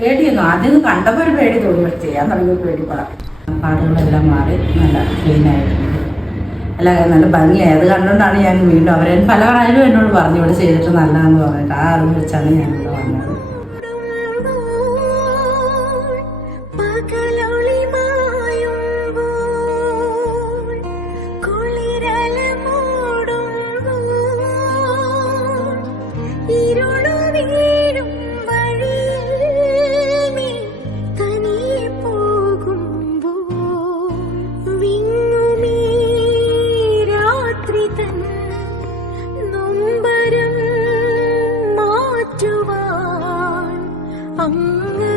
പേടിയൊന്നും ആദ്യം കണ്ടപ്പോൾ ഒരു പേടി തോന്നി, ചെയ്യാൻ തുടങ്ങിയ പേടിപ്പെടാം. പാടുകളെല്ലാം മാറി നല്ല ക്ലീനായിട്ടുണ്ട്, അല്ല നല്ല ഭംഗിയായി. അത് കണ്ടുകൊണ്ടാണ് ഞാൻ വീണ്ടും അവരെ പല ആരും എന്നോട് പറഞ്ഞു ഇവിടെ ചെയ്തിട്ട് നല്ലതെന്ന് പറഞ്ഞിട്ട് ആ അറിവ് വെച്ചാണ് ഞാനിവിടെ വന്നത്. അങ്ങ്